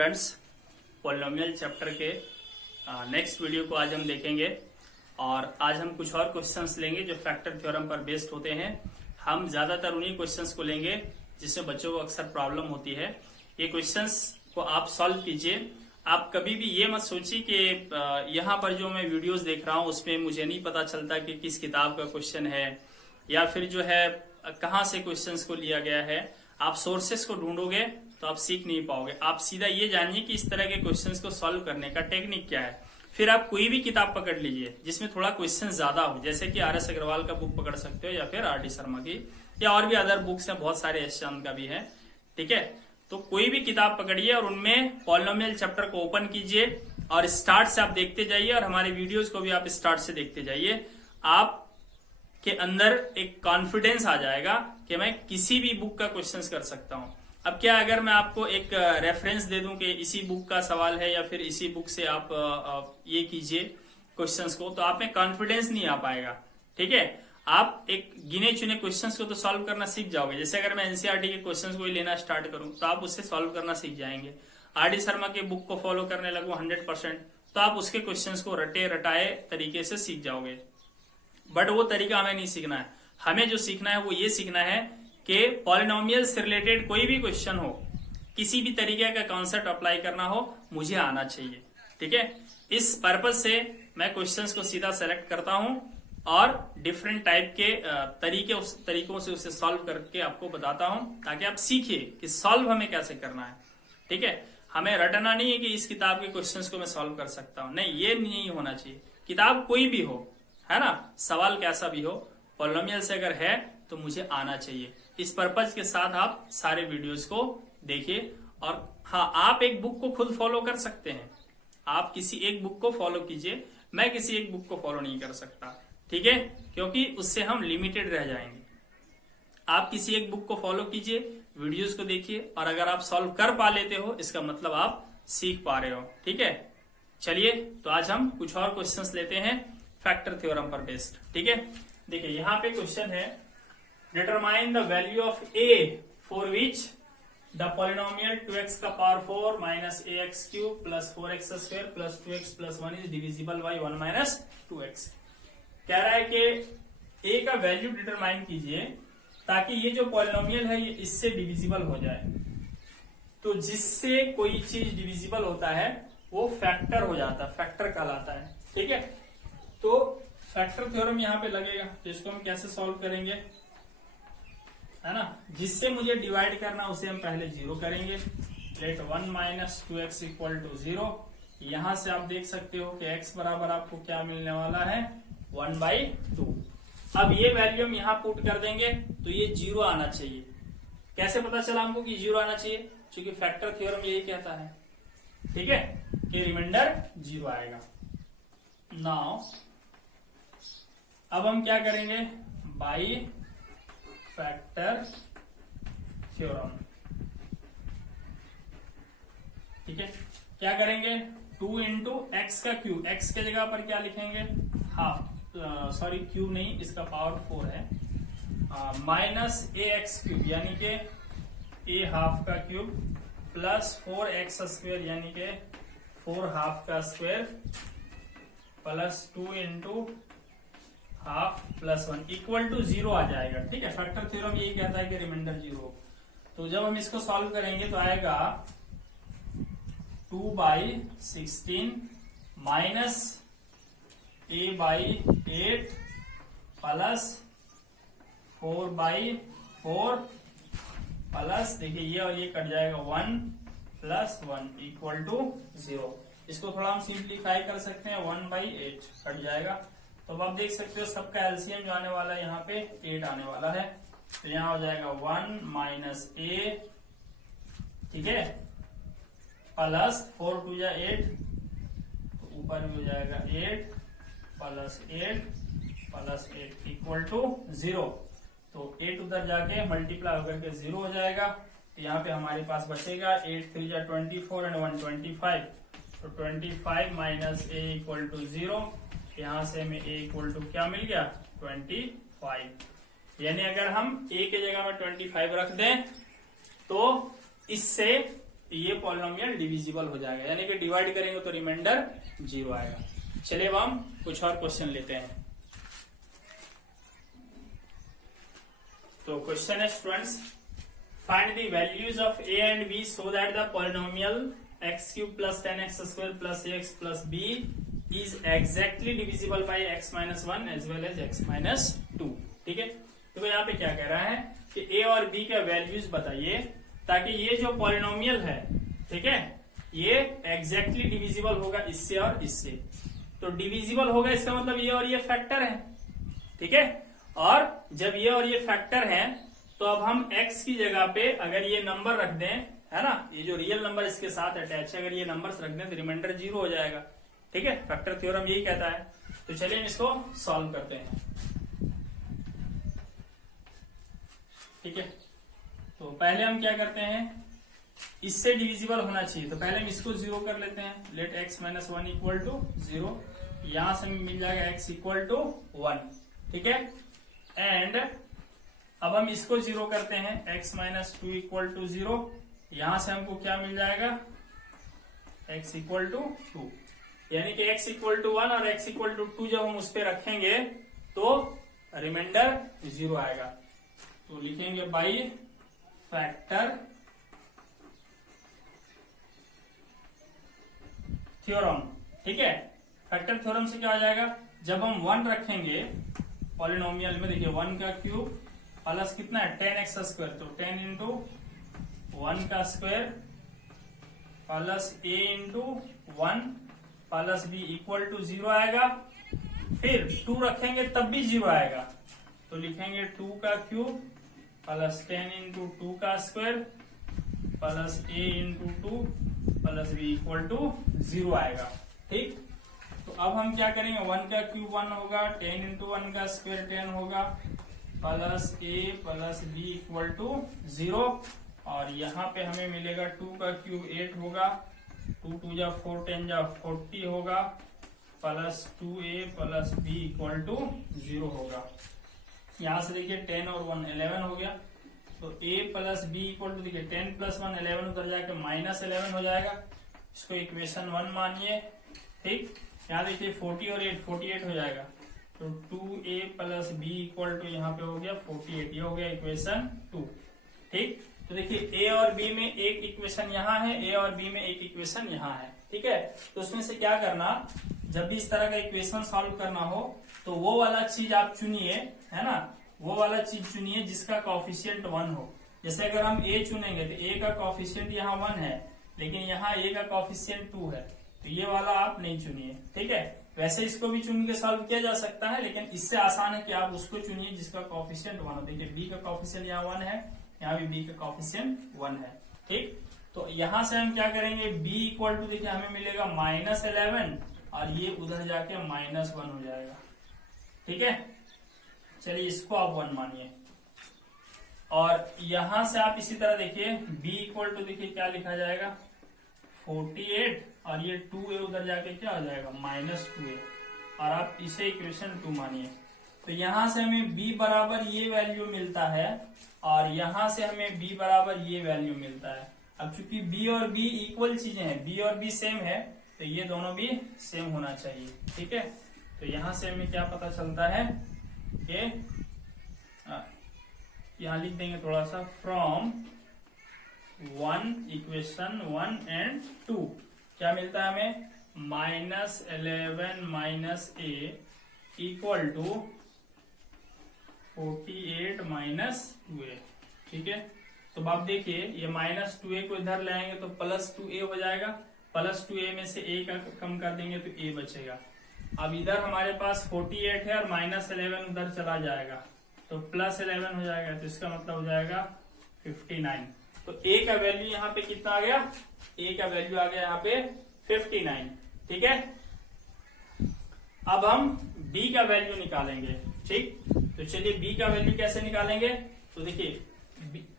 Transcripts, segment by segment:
Students, polynomial chapter के next video को आज हम देखेंगे और आज हम कुछ और क्वेश्चंस लेंगे जो फैक्टर थ्योरम पर बेस्ड होते हैं। हम ज्यादातर उन्हीं क्वेश्चंस को लेंगे जिससे बच्चों को अक्सर प्रॉब्लम होती है। ये क्वेश्चंस को आप सॉल्व कीजिए। आप कभी भी ये मत सोचिए कि यहाँ पर जो मैं वीडियोस देख रहा हूँ उसमें मुझे नहीं पता चलता कि किस किताब का क्वेश्चन है या फिर जो है कहाँ से क्वेश्चंस को लिया गया है। आप सोर्सेस को ढूंढोगे तो आप सीख नहीं पाओगे। आप सीधा ये जानिए कि इस तरह के क्वेश्चंस को सॉल्व करने का टेक्निक क्या है। फिर आप कोई भी किताब पकड़ लीजिए जिसमें थोड़ा क्वेश्चन ज्यादा हो, जैसे कि आर एस अग्रवाल का बुक पकड़ सकते हो या फिर आर डी शर्मा की या और भी अदर बुक्स हैं, बहुत सारे एस चांद का भी है। ठीक है, तो कोई भी किताब पकड़िए और उनमें पॉलिनोमियल चैप्टर को ओपन कीजिए और स्टार्ट से आप देखते जाइए और हमारे वीडियोज को भी आप स्टार्ट से देखते जाइए। आप के अंदर एक कॉन्फिडेंस आ जाएगा कि मैं किसी भी बुक का क्वेश्चंस कर सकता हूं। अब क्या अगर मैं आपको एक रेफरेंस दे दूं कि इसी बुक का सवाल है या फिर इसी बुक से आप ये कीजिए क्वेश्चंस को, तो आप में कॉन्फिडेंस नहीं आ पाएगा। ठीक है, आप एक गिने चुने क्वेश्चंस को तो सॉल्व करना सीख जाओगे। जैसे अगर मैं एनसीईआरटी के क्वेश्चंस को ही लेना स्टार्ट करूं तो आप उससे सॉल्व करना सीख जाएंगे। आर डी शर्मा के बुक को फॉलो करने लगो 100%, तो आप उसके क्वेश्चंस को रटे रटाए तरीके से सीख जाओगे। बट वो तरीका हमें नहीं सीखना है। हमें जो सीखना है वो ये सीखना है कि पॉलिनोमियल से रिलेटेड कोई भी क्वेश्चन हो, किसी भी तरीके का कॉन्सेप्ट अप्लाई करना हो, मुझे आना चाहिए। ठीक है, इस पर्पज से मैं क्वेश्चंस को सीधा सेलेक्ट करता हूं और डिफरेंट टाइप के तरीकों से उसे सॉल्व करके आपको बताता हूं, ताकि आप सीखिए कि सॉल्व हमें कैसे करना है। ठीक है, हमें रटना नहीं है कि इस किताब के क्वेश्चंस को मैं सॉल्व कर सकता हूं। नहीं, ये नहीं होना चाहिए। किताब कोई भी हो, है ना, सवाल कैसा भी हो, पॉलिनोमियल से अगर है तो मुझे आना चाहिए। इस पर्पज के साथ आप सारे वीडियोस को देखिए। और हाँ, आप एक बुक को खुद फॉलो कर सकते हैं। आप किसी एक बुक को फॉलो कीजिए। मैं किसी एक बुक को फॉलो नहीं कर सकता। ठीक है, क्योंकि उससे हम लिमिटेड रह जाएंगे। आप किसी एक बुक को फॉलो कीजिए, वीडियोस को देखिए, और अगर आप सॉल्व कर पा लेते हो इसका मतलब आप सीख पा रहे हो। ठीक है, चलिए तो आज हम कुछ और क्वेश्चंस लेते हैं फैक्टर थ्योरम पर बेस्ड। ठीक है, देखिए यहाँ पे क्वेश्चन है, determine the value of A for which the polynomial 2x का power 4 minus ax cube plus 4x square plus 2x plus 1 is divisible by 1 minus 2x। कह रहा है कि a का वैल्यू डिटरमाइन कीजिए ताकि ये जो पॉलिनोमियल है ये इससे डिविजिबल हो जाए। तो जिससे कोई चीज डिविजिबल होता है वो फैक्टर हो जाता है, फैक्टर कहलाता है। ठीक है, तो फैक्टर थ्योरम यहाँ पे लगेगा, तो इसको हम कैसे सॉल्व करेंगे, है ना। जिससे मुझे डिवाइड करना उसे हम पहले 0 करेंगे। Let 1 minus 2x equal to 0। यहां से आप देख सकते हो कि x बराबर आपको क्या मिलने वाला है, 1/2। अब ये वैल्यू हम यहाँ पुट कर देंगे तो ये 0 आना चाहिए। कैसे पता चला हमको कि 0 आना चाहिए, क्योंकि फैक्टर थ्योरम यही कहता है। ठीक है, कि रिमाइंडर 0 आएगा। नाउ अब हम क्या करेंगे, बाई फैक्टर थ्योरम। ठीक है, क्या करेंगे, 2 इंटू एक्स का क्यूब, एक्स के जगह पर क्या लिखेंगे, हाफ, सॉरी क्यूब नहीं, इसका पावर 4 है, माइनस ए एक्स क्यूब यानी के ए हाफ का क्यूब प्लस 4x स्क्वायर यानी के 4 हाफ का square plus 2 into half plus 1 equal to 0 आ जाएगा। ठीक है, फैक्टर थ्योरम यही कहता है कि रिमाइंडर 0। तो जब हम इसको सॉल्व करेंगे तो आएगा 2/16 माइनस a/8 प्लस 4/4 प्लस, देखिए ये और ये कट जाएगा 1 प्लस 1 इक्वल टू 0। इसको थोड़ा हम सिंप्लीफाई कर सकते हैं, 1/8 कट जाएगा। तो अब आप देख सकते हो सबका एलसीएम जो आने वाला है यहाँ पे 8 आने वाला है। तो यहाँ हो जाएगा 1 माइनस a, ठीक है, प्लस 4 2 जा 8, तो ऊपर भी हो जाएगा 8 प्लस 8 प्लस 8 इक्वल टू 0। तो 8 उधर जाके मल्टीप्लाई होकर के 0 हो जाएगा। तो यहाँ पे हमारे पास बचेगा 8 3 जा 24 एंड 1 25। तो 25 माइनस a इक्वल टू 0। यहां से हमें a इक्वल टू क्या मिल गया, 25। यानी अगर हम a के जगह में 25 रख दें तो इससे ये पॉलिनोमियल डिविजिबल हो जाएगा, यानी कि डिवाइड करेंगे तो रिमाइंडर 0 आएगा। चलिए अब हम कुछ और क्वेश्चन लेते हैं। तो क्वेश्चन है students, find the values of a and b so that the polynomial x³ + 10x² + ax + b is exactly divisible by x-1 as well as x-2। ठीक है, तो यहाँ पे क्या कह रहा है कि a और b का वैल्यूज बताइए ताकि ये जो पॉलिनोमियल है, ठीक है, ये एग्जैक्टली डिविजिबल होगा इससे और इससे। तो डिविजिबल होगा इसका मतलब ये और ये फैक्टर है, ठीक है, और जब ये और ये फैक्टर है तो अब हम x की जगह पे अगर ये नंबर रख दें, है ना, ये जो रियल नंबर इसके साथ अटैच है, अगर ये नंबर्स रख दें तो रिमाइंडर 0 हो जाएगा। ठीक है, फैक्टर थ्योरम यही कहता है। तो चलिए हम इसको सॉल्व करते हैं। ठीक है, तो पहले हम क्या करते हैं, इससे डिविजिबल होना चाहिए तो पहले हम इसको 0 कर लेते हैं। लेट x-1 इक्वल टू 0, यहां से हमें मिल जाएगा x इक्वल टू 1। ठीक है, एंड अब हम इसको 0 करते हैं, x-2 इक्वल टू 0, यहां से हमको क्या मिल जाएगा, x इक्वल टू 2, यानी कि x इक्वल टू 1 और x इक्वल टू 2 जब हम उस पर रखेंगे तो रिमाइंडर 0 आएगा। तो लिखेंगे बाई फैक्टर थ्योरम। ठीक है, फैक्टर थ्योरम से क्या हो जाएगा, जब हम 1 रखेंगे पॉलिनोमियल में, देखिए 1 का क्यूब प्लस कितना है 10x², तो 10 इंटू 1 का square plus a into 1 plus b equal to 0 आएगा। फिर 2 रखेंगे तब भी 0 आएगा, तो लिखेंगे 2 का क्यूब प्लस 10 इंटू 2 का square plus a into 2 plus b equal to 0 आएगा। ठीक, तो अब हम क्या करेंगे, 1 का क्यूब 1 होगा, 10 इंटू 1 का स्क्वायर 10 होगा plus a plus b equal to 0, और यहाँ पे हमें मिलेगा 2 का क्यूब 8 होगा, 2 2 जा 4 10 जा 40 होगा plus 2a plus b equal to 0 होगा। यहाँ से देखिए 10 और 1 11 हो गया, तो a plus b equal to देखिए 10 प्लस 1 11 उधर जाके -11 हो जाएगा, इसको इक्वेशन 1 मानिए। ठीक, यहाँ देखिए 40 और 8 48 हो जाएगा, तो 2a plus b equal to यहाँ पे हो गया 48, ये हो गया इक्वेशन 2। ठीक, तो देखिए a और b में एक इक्वेशन यहाँ है, a और b में एक इक्वेशन यहाँ है। ठीक है, तो उसमें से क्या करना, जब भी इस तरह का इक्वेशन सॉल्व करना हो तो वो वाला चीज आप चुनिए, है ना, वो वाला चीज चुनिए जिसका कोएफिशिएंट 1 हो। जैसे अगर हम a चुनेंगे तो a का कोएफिशिएंट यहाँ 1 है, लेकिन यहाँ a का कोएफिशिएंट 2 है, तो ये वाला आप नहीं चुनिए। ठीक है, वैसे इसको भी चुन के सॉल्व किया जा सकता है, लेकिन इससे आसान है कि आप उसको चुनिए जिसका कोएफिशिएंट 1 हो। देखिए b का कोएफिशिएंट यहाँ 1 है, यहाँ भी b का कोएफिशिएंट 1 है। ठीक, तो यहाँ से हम क्या करेंगे, b इक्वल टू देखिए हमें मिलेगा -11 और ये उधर जाके -1 हो जाएगा। ठीक है, चलिए इसको आप 1 मानिए, और यहां से आप इसी तरह देखिए b इक्वल टू देखिए क्या लिखा जाएगा 48, और ये 2a उधर जाके क्या हो जाएगा -2a, और आप इसे इक्वेशन 2 मानिए। तो यहां से हमें b बराबर ये वैल्यू मिलता है और यहां से हमें b बराबर ये वैल्यू मिलता है। अब चूंकि b और b इक्वल चीजें हैं, b और b सेम है, तो ये दोनों भी सेम होना चाहिए। ठीक है, तो यहां से हमें क्या पता चलता है कि यहां लिख देंगे थोड़ा सा, फ्रॉम 1 इक्वेशन 1 एंड 2 क्या मिलता है हमें, -11 - a इक्वल टू 48 - 2a। ठीक है, तो आप देखिए ये -2a को इधर लाएंगे तो +2a हो जाएगा, +2a में से a का कम कर देंगे तो a बचेगा। अब इधर हमारे पास 48 है और -11 उधर चला जाएगा तो +11 हो जाएगा, तो इसका मतलब हो जाएगा 59। तो a का वैल्यू यहाँ पे कितना आ गया, a का वैल्यू आ गया यहाँ पे 59। ठीक है, अब हम b का वैल्यू निकालेंगे। ठीक, तो चलिए b का वैल्यू कैसे निकालेंगे, तो देखिए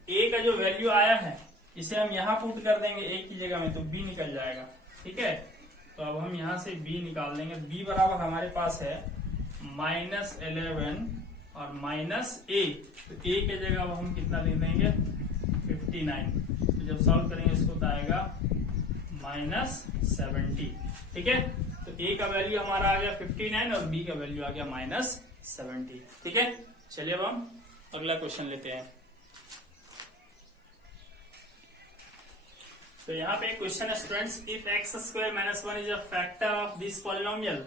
a का जो वैल्यू आया है इसे हम यहाँ पुट कर देंगे a की जगह में, तो b निकल जाएगा। ठीक है, तो अब हम यहाँ से b निकाल देंगे। b बराबर हमारे पास है -11 और -a, तो a के जगह अब हम कितना लिख देंगे 59। तो जब सॉल्व करेंगे इसको तो आएगा -70। ठीक है, तो ए का वैल्यू हमारा आ गया 59 और बी का वैल्यू आ गया -70। ठीक है, चलिए अब हम अगला क्वेश्चन लेते हैं। तो यहाँ पे एक क्वेश्चन है students, if x square -1 is a factor of this polynomial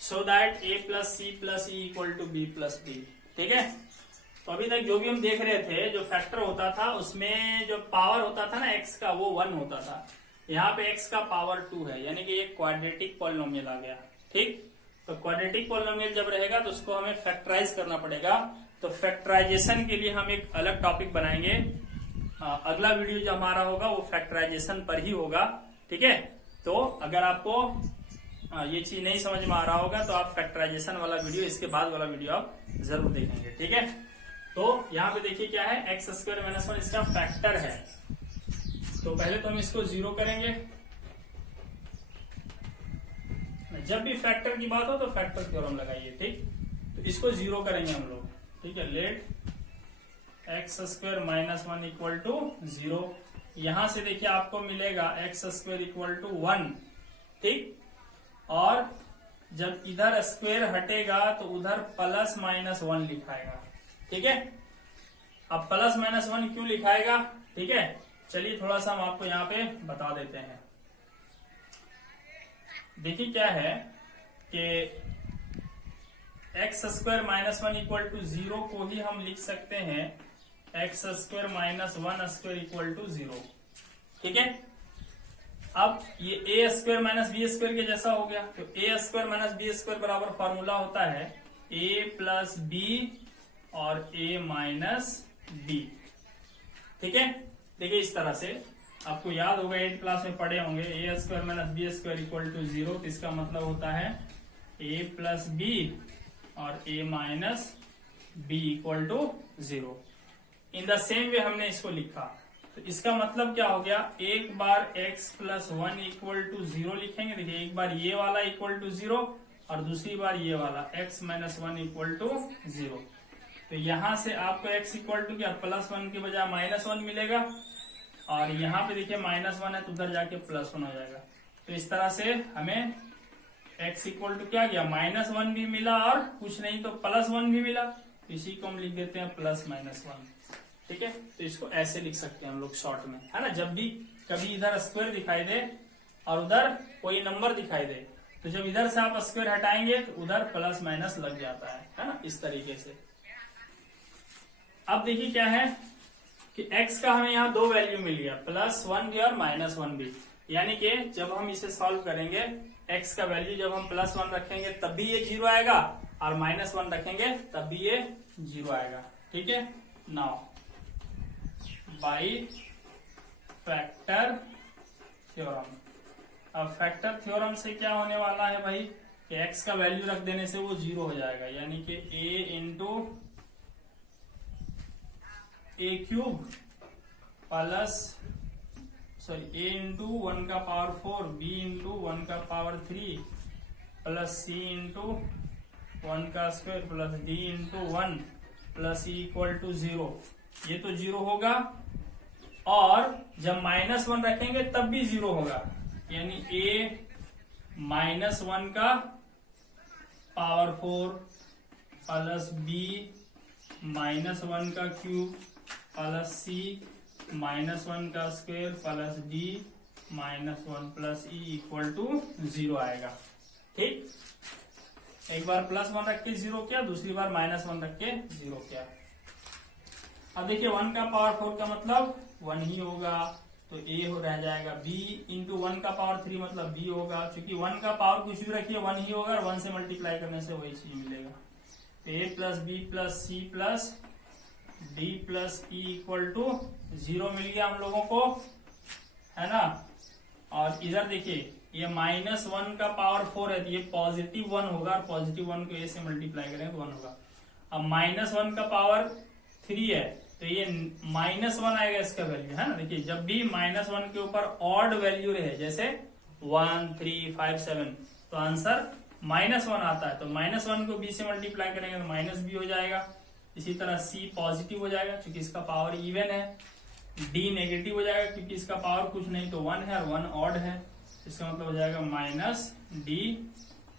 so that a plus C plus E equal to B plus b. ठीक है, तो अभी तक जो भी हम देख रहे थे, जो फैक्टर होता था उसमें जो पावर होता था ना x का, वो 1 होता था। यहाँ पे x का पावर 2 है, यानी कि एक क्वाड्रेटिक पॉलिनोमियल आ गया। ठीक, तो क्वाड्रेटिक पॉलिनोमियल जब रहेगा तो उसको हमें फैक्टराइज करना पड़ेगा। तो फैक्टराइजेशन के लिए हम एक अलग टॉपिक बनाएंगे। अगला वीडियो जो हमारा होगा वो फैक्टराइजेशन पर ही होगा। ठीक है, तो अगर आपको ये चीज नहीं समझ में आ रहा होगा तो आप फैक्टराइजेशन वाला वीडियो, इसके बाद वाला वीडियो आप जरूर देखेंगे। ठीक है, तो यहाँ पे देखिए क्या है, एक्स स्क्वायर -1 इसका फैक्टर है। तो पहले तो हम इसको 0 करेंगे। जब भी फैक्टर की बात हो तो फैक्टर थ्योरम लगाइए। ठीक, तो इसको 0 करेंगे हम लोग। ठीक है, let x square -1 equal to 0। यहां से देखिए आपको मिलेगा एक्स स्क्वायर इक्वल टू 1। ठीक, और जब इधर स्क्वायर हटेगा तो उधर +-1 लिखाएगा। ठीक है, अब +-1 क्यों लिखाएगा? ठीक है, चलिए थोड़ा सा हम आपको यहाँ पे बता देते हैं। देखिए क्या है कि एक्स स्क्वायर -1 इक्वल टू 0 को ही हम लिख सकते हैं x square -1 square equal to 0। ठीक है, अब ये a square minus B square के जैसा हो गया। तो a square minus B square बराबर फॉर्मूला होता है ए प्लस बी और ए माइनस बी। ठीक है, देखिए इस तरह से आपको याद होगा, 8th क्लास में पढ़े होंगे, A square minus B square equal to 0। तो इसका मतलब होता है ए प्लस बी और A minus B equal to 0। In the same way हमने इसको लिखा, तो इसका मतलब क्या हो गया, एक बार x प्लस 1 इक्वल टू 0 लिखेंगे। देखिए एक बार ये वाला इक्वल टू 0 और दूसरी बार ये वाला x माइनस 1 इक्वल टू 0। तो यहां से आपको x इक्वल टू क्या, +1 के बजाय -1 मिलेगा, और यहाँ पे देखिए -1 है तो उधर जाके +1 हो जाएगा। तो इस तरह से हमें x इक्वल टू क्या गया, -1 भी मिला और कुछ नहीं तो +1 भी मिला। तो इसी को हम लिख देते हैं +-1। ठीक है, तो इसको ऐसे लिख सकते हैं हम लोग शॉर्ट में, है ना। जब भी कभी इधर स्क्वायर दिखाई दे और उधर कोई नंबर दिखाई दे, तो जब इधर से आप स्क्वायर हटाएंगे तो उधर +- लग जाता है ना, इस तरीके से। अब देखिए क्या है कि x का हमें यहाँ 2 वैल्यू मिल गया, +1 भी और -1 भी। यानी कि जब हम इसे सॉल्व करेंगे, x का वैल्यू जब हम +1 रखेंगे तब भी ये 0 आएगा, और -1 रखेंगे तब भी ये 0 आएगा। ठीक है, नाउ बाई फैक्टर थ्योरम। अब फैक्टर थ्योरम से क्या होने वाला है भाई, कि x का वैल्यू रख देने से वो 0 हो जाएगा, यानी कि a into a cube plus a into 1 का पावर 4, b इंटू 1 का पावर 3 प्लस c इंटू 1 का square plus d into 1 plus e equal to 0। ये तो 0 होगा, और जब -1 रखेंगे तब भी 0 होगा, यानी a -1 का पावर 4 प्लस b -1 का क्यूब प्लस c -1 का square plus d -1 plus e equal to 0 आएगा। ठीक, एक बार +1 रख के 0 किया, दूसरी बार -1 रख के 0 किया। अब देखिए 1 का पावर 4 का मतलब 1 ही होगा, तो a हो रह जाएगा, b इंटू 1 का पावर 3 मतलब b होगा, क्योंकि 1 का पावर कुछ भी रखिए 1 ही होगा, और 1 से मल्टीप्लाई करने से वही चीज मिलेगा। तो a plus b plus c plus d plus e equal to 0 मिल गया हम लोगों को, है ना। और इधर देखिए ये -1 का पावर 4 है, तो ये +1 होगा, और +1 को a से मल्टीप्लाई करें तो 1 होगा। अब -1 का पावर 3 है, तो ये -1 आएगा इसका वैल्यू, है ना। देखिए जब भी -1 के ऊपर ऑड वैल्यू रहे, जैसे 1, 3, 5, 7, तो आंसर -1 आता है। तो -1 को b से मल्टीप्लाई करेंगे तो -b हो जाएगा। इसी तरह c पॉजिटिव हो जाएगा, क्योंकि इसका पावर इवन है। डी नेगेटिव हो जाएगा क्योंकि इसका पावर कुछ नहीं तो 1 है और 1 ऑड है, इसका मतलब हो जाएगा minus d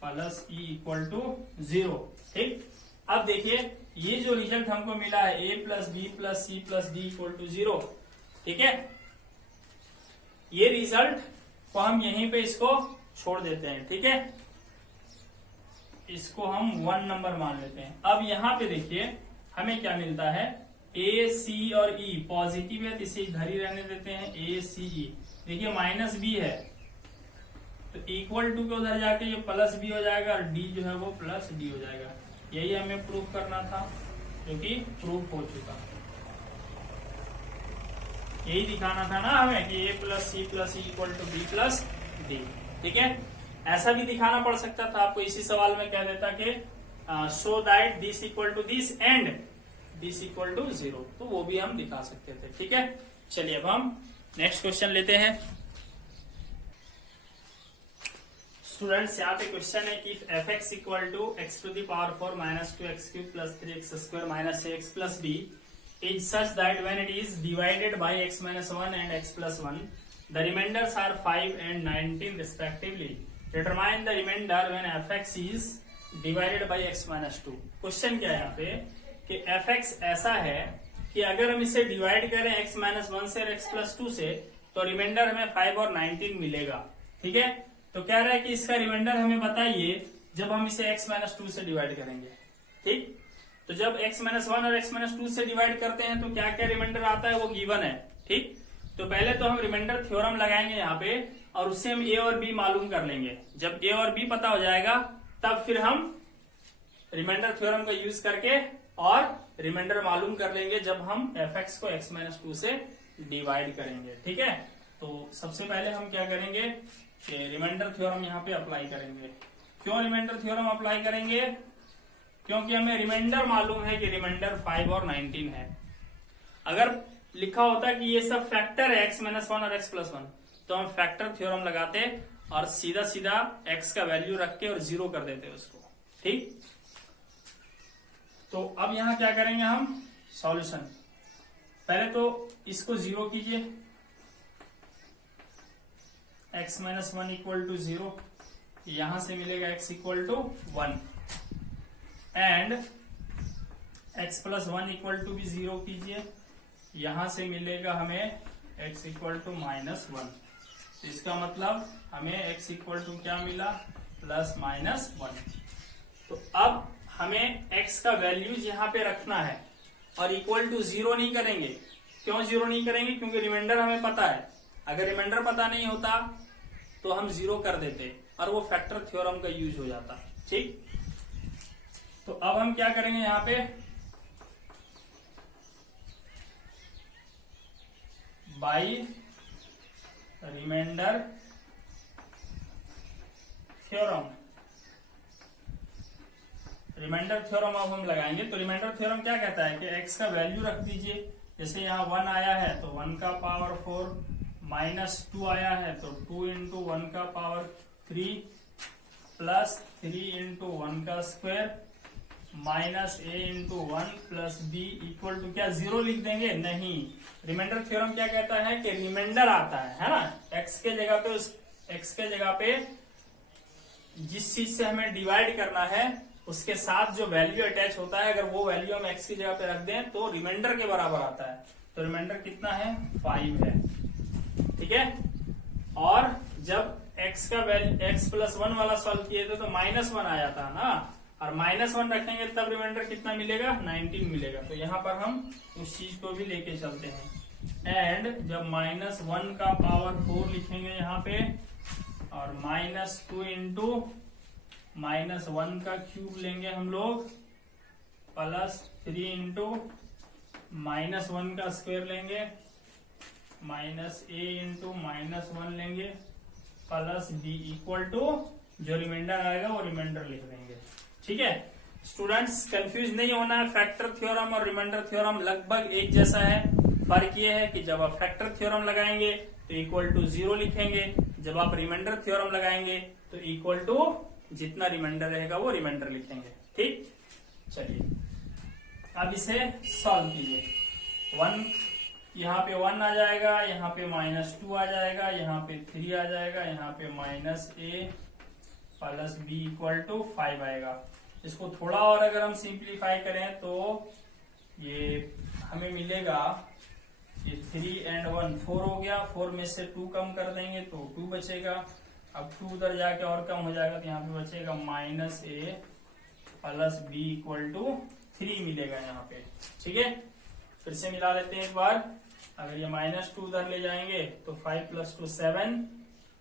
plus E equal to 0। ठीक, अब देखिए ये जो रिजल्ट हमको मिला है a plus b plus C plus d equal to 0, ठीक है, ये रिजल्ट को हम यहीं पे इसको छोड़ देते हैं। ठीक है, इसको हम 1 नंबर मान लेते हैं। अब यहाँ पे देखिए हमें क्या मिलता है, ए सी और ई पॉजिटिव है तो इसे इधर ही रहने देते हैं, ए सी ई। देखिए माइनस बी है तो इक्वल टू के उधर जाके ये प्लस बी हो जाएगा और डी जो है वो प्लस डी हो जाएगा। यही हमें प्रूफ करना था, क्योंकि प्रूफ हो चुका, यही दिखाना था ना हमें कि A plus C plus E equal to B plus D. ठीक है, ऐसा भी दिखाना पड़ सकता था आपको, इसी सवाल में कह देता कि show that this equal to this and this equal to 0, तो वो भी हम दिखा सकते थे। ठीक है, चलिए अब हम नेक्स्ट क्वेश्चन लेते हैं। स्टूडेंट्स यहाँ पे क्वेश्चन है कि f x equal to x to the power 4 minus 2x cube plus 3x square minus x plus b is such that when it is divided by x minus 1 and x plus 1, the remainders are 5 and 19 respectively. Determine the remainder when fx is divided by x minus 2. Question क्या है यहाँ पे कि fx ऐसा है कि अगर हम इसे डिवाइड करें x minus 1 से और x plus 2 से तो रिमाइंडर हमें 5 और 19 मिलेगा। ठीक है, तो कह रहा है कि इसका रिमाइंडर हमें बताइए जब हम इसे x minus 2 से डिवाइड करेंगे। ठीक, तो जब x minus 1 और x minus 2 से डिवाइड करते हैं तो क्या क्या रिमाइंडर आता है वो गिवन है। ठीक, तो पहले तो हम रिमाइंडर थ्योरम लगाएंगे यहाँ पे और उससे हम a और b मालूम कर लेंगे। जब a और b पता हो जाएगा तब फिर हम रिमाइंडर थ्योरम का यूज करके और रिमाइंडर मालूम कर लेंगे जब हम fx को x minus 2 से डिवाइड करेंगे। ठीक है, तो सबसे पहले हम क्या करेंगे कि रिमाइंडर थ्योरम यहाँ पे अप्लाई करेंगे। क्यों रिमाइंडर थ्योरम अप्लाई करेंगे? क्योंकि हमें रिमाइंडर मालूम है कि रिमाइंडर 5 और 19 है। अगर लिखा होता कि ये सब फैक्टर है x minus 1 और x plus 1 तो हम फैक्टर थ्योरम लगाते और सीधा सीधा x का वैल्यू रख के और 0 कर देते उसको। ठीक, तो अब यहां क्या करेंगे हम सॉल्यूशन। पहले तो इसको 0 कीजिए, x minus 1 इक्वल टू 0, यहां से मिलेगा x equal to 1 and x plus 1 equal to भी 0 कीजिए, यहां से मिलेगा हमें x इक्वल टू माइनस 1। तो इसका मतलब हमें x इक्वल टू क्या मिला, प्लस माइनस 1। तो अब हमें x का वैल्यूज यहाँ पे रखना है और इक्वल टू 0 नहीं करेंगे। क्यों 0 नहीं करेंगे? क्योंकि रिमाइंडर हमें पता है। अगर रिमाइंडर पता नहीं होता तो हम 0 कर देते और वो फैक्टर थ्योरम का यूज हो जाता। ठीक, तो अब हम क्या करेंगे यहाँ पे by remainder theorem, remainder theorem अब हम लगाएंगे। तो रिमाइंडर थ्योरम क्या कहता है कि x का वैल्यू रख दीजिए, जैसे यहाँ 1 आया है तो 1 का पावर 4, माइनस 2 आया है तो 2 इंटू 1 का पावर 3 प्लस 3 इंटू 1 का square minus a into 1 plus b equal to क्या 0 लिख देंगे? नहीं, रिमाइंडर थ्योरम क्या कहता है कि रिमाइंडर आता है ना, x के जगह पे उस x के जगह पे जिस चीज से हमें डिवाइड करना है उसके साथ जो वैल्यू अटैच होता है, अगर वो वैल्यू हम x की जगह पे रख दें तो रिमाइंडर के बराबर आता है। तो रिमाइंडर कितना है? 5 है। ठीक है, और जब x का वैल्यू x प्लस 1 वाला सॉल्व किए थे तो माइनस 1 आया था ना, और माइनस 1 रखेंगे तब रिमाइंडर कितना मिलेगा? 19 मिलेगा। तो यहाँ पर हम उस चीज को भी लेके चलते हैं एंड जब माइनस 1 का पावर 4 लिखेंगे यहाँ पे और माइनस 2 इंटू माइनस 1 का क्यूब लेंगे हम लोग प्लस 3 इंटू माइनस 1 का स्क्वायर लेंगे माइनस a इंटू माइनस 1 लेंगे प्लस b इक्वल टू जो रिमाइंडर आएगा वो रिमाइंडर लिख देंगे। ठीक है स्टूडेंट्स, कंफ्यूज नहीं होना है। फैक्टर थ्योरम और रिमाइंडर थ्योरम लगभग एक जैसा है। फर्क ये है कि जब आप फैक्टर थ्योरम लगाएंगे तो इक्वल टू 0 लिखेंगे, जब आप रिमाइंडर थ्योरम लगाएंगे तो इक्वल टू जितना रिमाइंडर रहेगा वो रिमाइंडर लिखेंगे। ठीक, चलिए अब इसे सॉल्व कीजिए। 1 यहाँ पे 1 आ जाएगा, यहाँ पे -2 आ जाएगा, यहाँ पे 3 आ जाएगा, यहाँ पे -a plus b equal to 5 आएगा। इसको थोड़ा और अगर हम सिंप्लीफाई करें तो ये हमें मिलेगा, ये 3 and 1 4 हो गया, 4 में से 2 कम कर देंगे तो 2 बचेगा। अब 2 उधर जाके और कम हो जाएगा तो यहाँ पे बचेगा -a plus b equal to 3 मिलेगा यहाँ पे। ठीक है, फिर से मिला लेते हैं एक बार। अगर ये -2 उधर ले जाएंगे तो 5 + 2 7,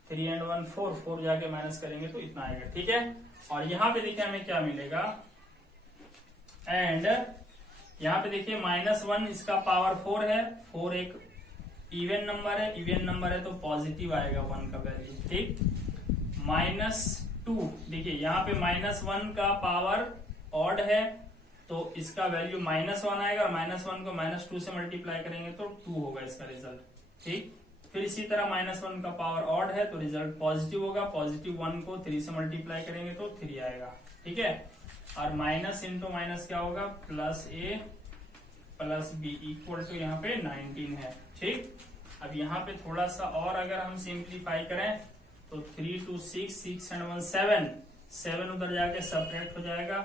3 and 1 4, 4 जाके माइनस करेंगे तो इतना आएगा। ठीक है, और यहाँ पे देखिए हमें क्या मिलेगा, एंड यहाँ पे देखिए -1 इसका पावर 4 है, 4 एक इवन नंबर है, इवन नंबर है तो पॉजिटिव आएगा 1 का वैल्यू। ठीक, -2 देखिए यहाँ पे -1 का पावर ऑड है तो इसका वैल्यू -1 आएगा, और -1 को -2 से मल्टीप्लाई करेंगे तो 2 होगा इसका रिजल्ट। ठीक, फिर इसी तरह -1 का पावर ऑड है तो रिजल्ट पॉजिटिव होगा, पॉजिटिव 1 को 3 से मल्टीप्लाई करेंगे तो 3 आएगा। ठीक है, और माइनस इंटू माइनस क्या होगा, +a plus b equal to यहाँ पे 19 है। ठीक, अब यहाँ पे थोड़ा सा और अगर हम सिंप्लीफाई करें तो 3 2 6, 6 and 1 7, 7 उधर जाके सब्ट्रैक्ट हो जाएगा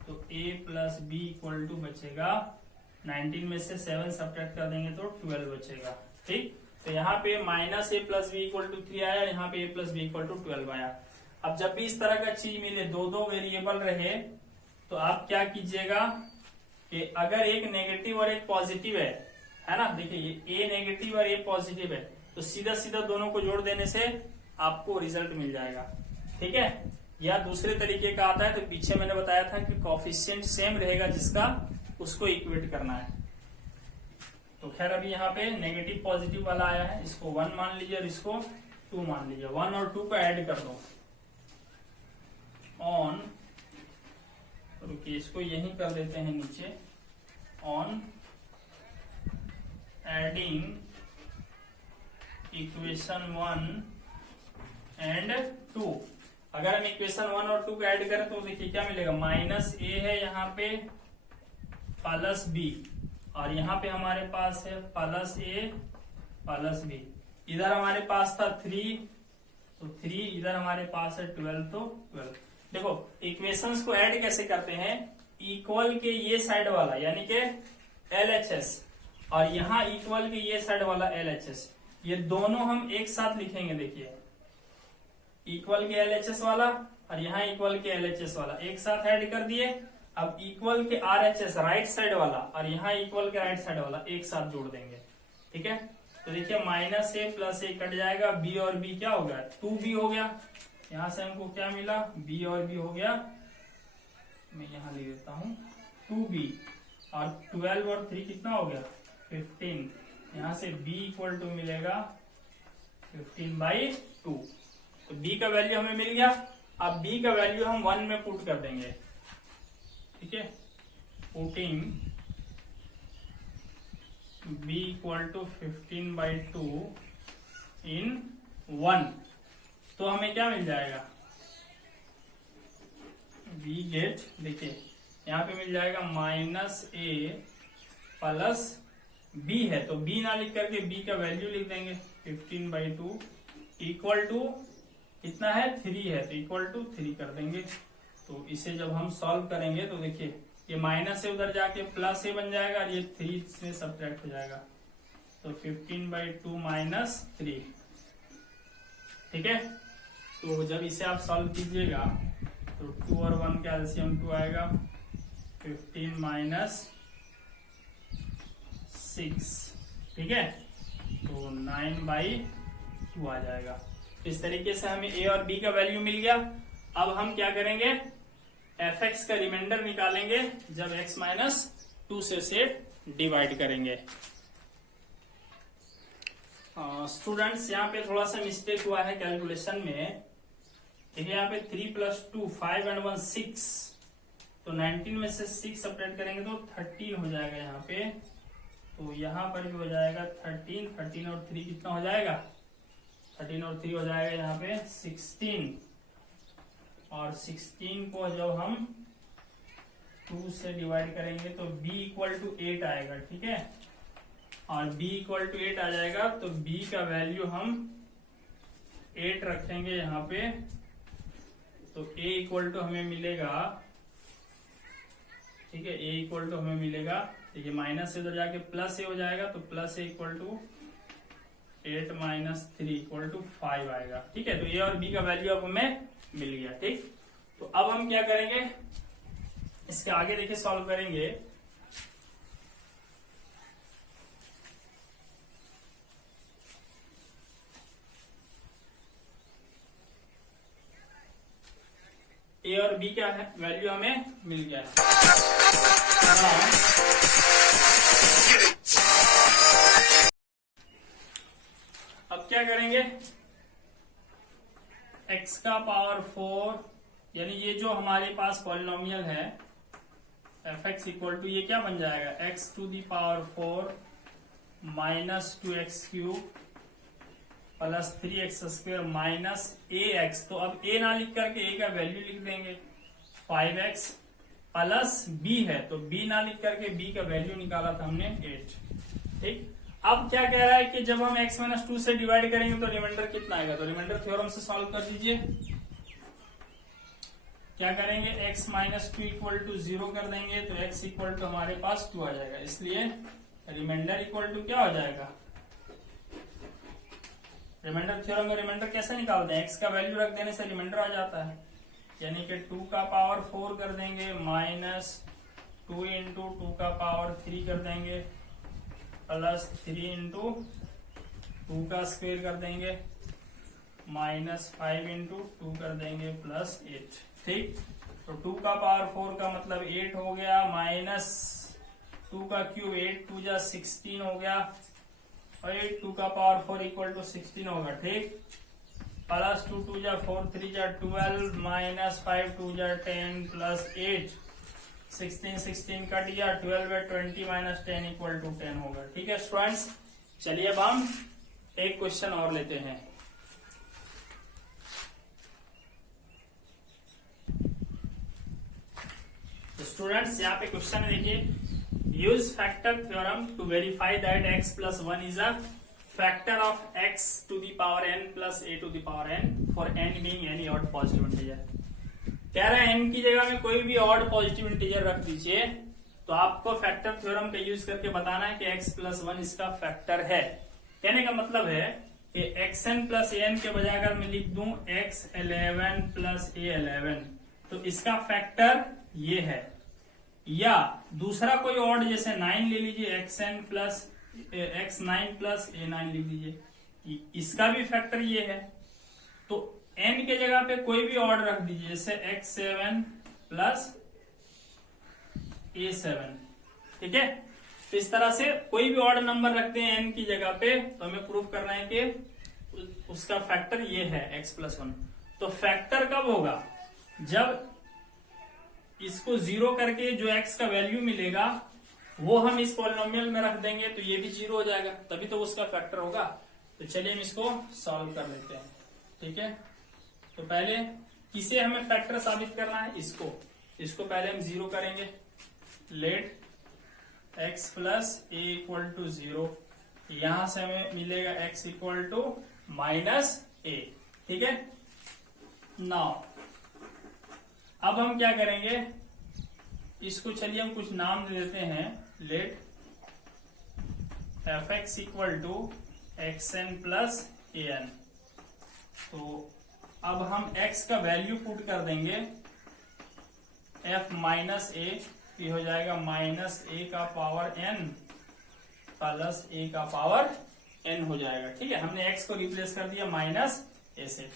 तो a plus b equal to बचेगा 19 में से 7 सब्ट्रैक्ट कर देंगे तो 12 बचेगा। ठीक, तो यहाँ पे -a plus b equal to 3 आया, यहाँ पे a plus b equal to 12 आया। अब जब भी इस तरह का चीज मिले, दो वेरिएबल रहे, तो आप क्या कीजिएगा कि अगर एक नेगेटिव और एक पॉजिटिव है ना, देखिए ये a नेगेटिव और a पॉजिटिव है तो सीधा सीधा दोनों को जोड़ देने से आपको रिजल्ट मिल जाएगा। ठीक है, या दूसरे तरीके का आता है तो पीछे मैंने बताया था कि कोफिशिएंट सेम रहेगा जिसका, उसको इक्वेट करना है। तो खैर अभी यहाँ पे नेगेटिव पॉजिटिव वाला आया है, इसको 1 मान लीजिए और इसको 2 मान लीजिए। 1 और 2 को ऐड कर दो ऑन, रुकिए इसको यही कर देते हैं नीचे, ऑन एडिंग इक्वेशन 1 and 2। अगर हम इक्वेशन 1 और 2 को ऐड करें तो देखिए क्या मिलेगा, -a है यहाँ पे प्लस b, और यहाँ पे हमारे पास है +a प्लस b। इधर हमारे पास था 3 तो 3, इधर हमारे पास है 12 तो 12। देखो इक्वेशंस को ऐड कैसे करते हैं, इक्वल के ये साइड वाला यानी कि LHS और यहाँ इक्वल के ये साइड वाला LHS, ये दोनों हम एक साथ लिखेंगे। देखिए इक्वल के LHS वाला और यहाँ इक्वल के LHS वाला एक साथ ऐड कर दिए। अब इक्वल के RHS राइट साइड वाला और यहाँ इक्वल के राइट साइड वाला एक साथ जोड़ देंगे। ठीक है, तो देखिए -a प्लस a कट जाएगा, b और b क्या हो गया, 2b हो गया। यहां से हमको क्या मिला, b और b हो गया, मैं यहां लिख देता हूं 2b, और 12 और 3 कितना हो गया 15। यहां से b इक्वल टू मिलेगा 15/2। तो b का वैल्यू हमें मिल गया। अब b का वैल्यू हम 1 में पुट कर देंगे। ठीक है, पुटिंग b इक्वल टू 15/2 इन 1, तो हमें क्या मिल जाएगा, b गेट, देखिए यहाँ पे मिल जाएगा -a प्लस b है तो b ना लिख करके b का वैल्यू लिख देंगे 15/2 इक्वल टू कितना है 3 है तो इक्वल टू 3 कर देंगे। तो इसे जब हम सॉल्व करेंगे तो देखिए ये माइनस से उधर जाके +a बन जाएगा और ये 3 से सब्ट्रैक्ट हो जाएगा तो 15/2 -3। ठीक है, तो जब इसे आप सॉल्व कीजिएगा तो 2 और 1 का एलसीएम 2 आएगा, 15 -6। ठीक है, तो 9/2 आ जाएगा। इस तरीके से हमें a और b का वैल्यू मिल गया। अब हम क्या करेंगे, fx का रिमाइंडर निकालेंगे जब x -2 से उसे डिवाइड करेंगे। स्टूडेंट्स यहाँ पे थोड़ा सा मिस्टेक हुआ है कैलकुलेशन में। देखिए यहाँ पे 3 + 2 5 and 1 6, तो 19 में से 6 सब्ट्रैक्ट करेंगे तो 13 हो जाएगा यहाँ पे। तो यहाँ पर भी हो जाएगा 13, 13 और 3 कितना हो जाएगा, 13 और 3 हो जाएगा यहाँ पे 16, और 16 को जब हम 2 से डिवाइड करेंगे तो b इक्वल टू 8 आएगा। ठीक है, और b इक्वल टू 8 आ जाएगा, तो b का वैल्यू हम 8 रखेंगे यहाँ पे। तो a इक्वल टू हमें मिलेगा, ठीक है, a इक्वल टू हमें मिलेगा, तो ये माइनस से उधर जाके प्लस ए हो जाएगा, तो plus a equal to 8 minus 3 equal to 5 आएगा। ठीक है, तो ए और बी का वैल्यू अब हमें मिल गया। ठीक, तो अब हम क्या करेंगे, इसके आगे देखिए सॉल्व करेंगे। ए और बी का वैल्यू हमें मिल गया है। अब क्या करेंगे, x का पावर 4, यानी ये जो हमारे पास पॉलिनोमियल है fx इक्वल टू, ये क्या बन जाएगा, x to the power 4 minus 2x³ plus 3x square minus ax। तो अब a ना लिख करके a का वैल्यू लिख देंगे, 5x प्लस b है, तो b ना लिख करके b का वैल्यू निकाला था हमने 8। ठीक, अब क्या कह रहा है कि जब हम x माइनस 2 से डिवाइड करेंगे तो रिमाइंडर कितना आएगा, तो रिमाइंडर थ्योरम से सॉल्व कर दीजिए। क्या करेंगे, x माइनस 2 इक्वल टू 0 कर देंगे, तो x इक्वल टू हमारे पास 2 आ जाएगा, इसलिए रिमाइंडर इक्वल टू क्या हो जाएगा, रिमाइंडर थ्योरम में रिमाइंडर कैसे निकालते हैं, x का वैल्यू रख देने से रिमाइंडर आ जाता है, यानी कि 2 का पावर 4 कर देंगे माइनस 2 इंटू 2 का पावर 3 कर देंगे प्लस 3 इंटू 2 का स्क्वायर कर देंगे माइनस 5 इंटू 2 कर देंगे प्लस 8। ठीक, तो 2 का पावर 4 का मतलब 8 हो गया, माइनस 2 का क्यूब 8 2 जा 16 हो गया, और 8 2 का पावर 4 इक्वल टू 16 होगा। ठीक, प्लस 2 2 जा 4 3 जा 12 माइनस 5 2 जा 10 प्लस 8 16 16 कट गया, 12 है 20 माइनस 10 इक्वल टू 10 होगा। ठीक है स्टूडेंट्स, चलिए अब हम एक क्वेश्चन और लेते हैं। तो स्टूडेंट्स यहाँ पे क्वेश्चन है, देखिए, use factor theorem to verify that x plus 1 is a factor of x to the power n plus a to the power n for n being any odd positive integer. कह रहा है n की जगह में कोई भी odd positive integer रख दीजिए, तो आपको फैक्टर थ्योरम का यूज करके बताना है कि x प्लस 1 इसका फैक्टर है। कहने का मतलब है कि xn प्लस an के बजाय अगर मैं लिख दूं x11 प्लस a11, तो इसका फैक्टर ये है, या दूसरा कोई ऑड जैसे 9 ले लीजिए, xn plus x9 plus a9 लिख दीजिए, इसका भी फैक्टर ये है। तो n के जगह पे कोई भी ऑड रख दीजिए, जैसे x7 प्लस a7। ठीक है, तो इस तरह से कोई भी ऑड नंबर रखते हैं n की जगह पे, तो हमें प्रूफ करना है कि उसका फैक्टर ये है x प्लस 1। तो फैक्टर कब होगा, जब इसको 0 करके जो x का वैल्यू मिलेगा वो हम इस पॉलिनोमियल में रख देंगे, तो ये भी 0 हो जाएगा, तभी तो उसका फैक्टर होगा। तो चलिए हम इसको सॉल्व कर लेते हैं। ठीक है, तो पहले किसे हमें फैक्टर साबित करना है, इसको पहले हम 0 करेंगे। Let x plus a equal to 0, यहां से हमें मिलेगा x equal to minus a। ठीक है, नाउ अब हम क्या करेंगे, इसको चलिए हम कुछ नाम दे देते हैं। Let fx equal to xn plus an। तो अब हम x का वैल्यू पुट कर देंगे, f माइनस a, ये हो जाएगा माइनस a का पावर n प्लस a का पावर n हो जाएगा। ठीक है, हमने x को रिप्लेस कर दिया माइनस a से।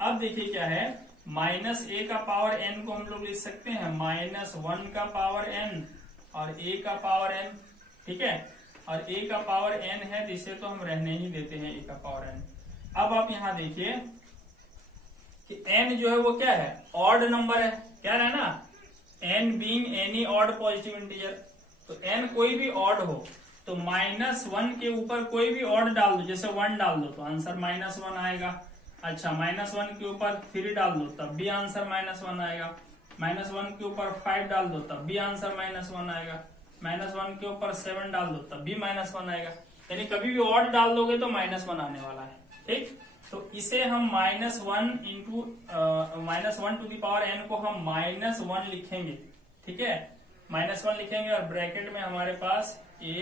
अब देखिए क्या है, माइनस a का पावर n को हम लोग लिख सकते हैं माइनस 1 का पावर n और a का पावर n। ठीक है, और a का पावर n है, जिसे तो हम रहने ही देते हैं a का पावर n। अब आप यहां देखिए कि n जो है वो क्या है, ऑड नंबर है, क्या है ना, n being any odd positive integer. तो n कोई भी ऑड हो तो -1 के ऊपर कोई भी ऑड डाल दो, जैसे 1 डाल दो तो आंसर -1 आएगा। अच्छा, -1 के ऊपर 3 डाल दो तब भी आंसर -1 आएगा। -1 के ऊपर 5 डाल दो तब भी आंसर -1 आएगा। -1 के ऊपर 7 डाल दो तब भी -1 आएगा। यानी कभी भी ऑड डाल दोगे तो -1 आने वाला है। ठीक, तो इसे हम -1 टू द पावर n को हम -1 लिखेंगे। ठीक है, -1 लिखेंगे और ब्रैकेट में हमारे पास a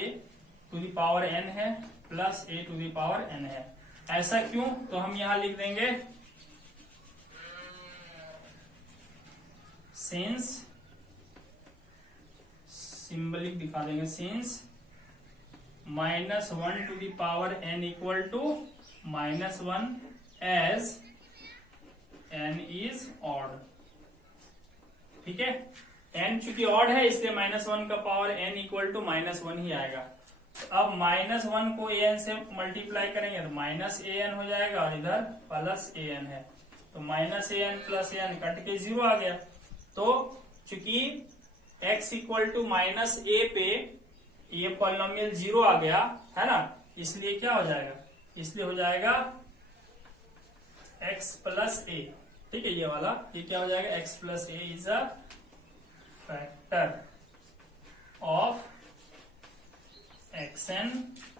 to the power n है plus a to the power n है। ऐसा क्यों? तो हम यहां लिख देंगे सिंस, सिंबलिक दिखा देंगे, since -1 to the power n equal to -1 as n is odd. ठीक है, n चूंकि ऑड है इसलिए -1 का पावर n इक्वल टू -1 ही आएगा। तो अब -1 को an से मल्टीप्लाई करेंगे तो -an हो जाएगा और इधर प्लस an है, तो -an प्लस an कट के 0 आ गया। तो चूंकि x इक्वल टू -a पे ये पॉलिनोमियल 0 आ गया है ना, इसलिए क्या हो जाएगा, इसलिए हो जाएगा x प्लस a। ठीक है, ये वाला ये क्या हो जाएगा, x plus a is a factor of xn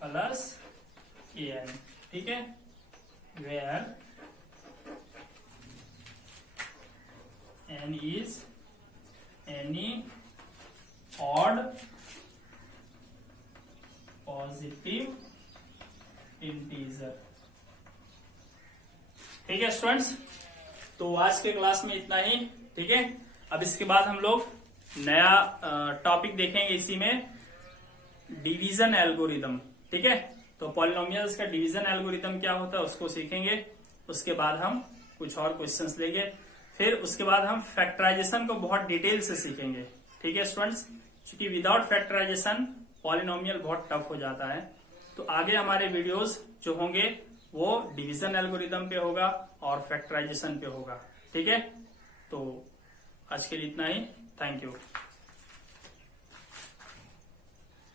plus an। ठीक है, where n is any odd positive integer। ठीक है स्टूडेंट्स, तो आज के क्लास में इतना ही। ठीक है, अब इसके बाद हम लोग नया टॉपिक देखेंगे, इसी में डिवीजन एल्गोरिदम। ठीक है, तो पॉलिनोमियल्स का डिवीजन एल्गोरिदम क्या होता है उसको सीखेंगे। उसके बाद हम कुछ और क्वेश्चंस लेंगे, फिर उसके बाद हम फैक्टराइजेशन को बहुत डिटेल से सीखेंगे। ठीक है स्टूडेंट्स, क्योंकि विदाउट फैक्टराइजेशन पॉलिनोमियल बहुत टफ हो जाता है। तो आगे हमारे वीडियोस जो होंगे वो डिवीजन एल्गोरिदम पे होगा और फैक्टराइजेशन पे होगा। ठीक है, तो आज के लिए इतना ही। Thank you.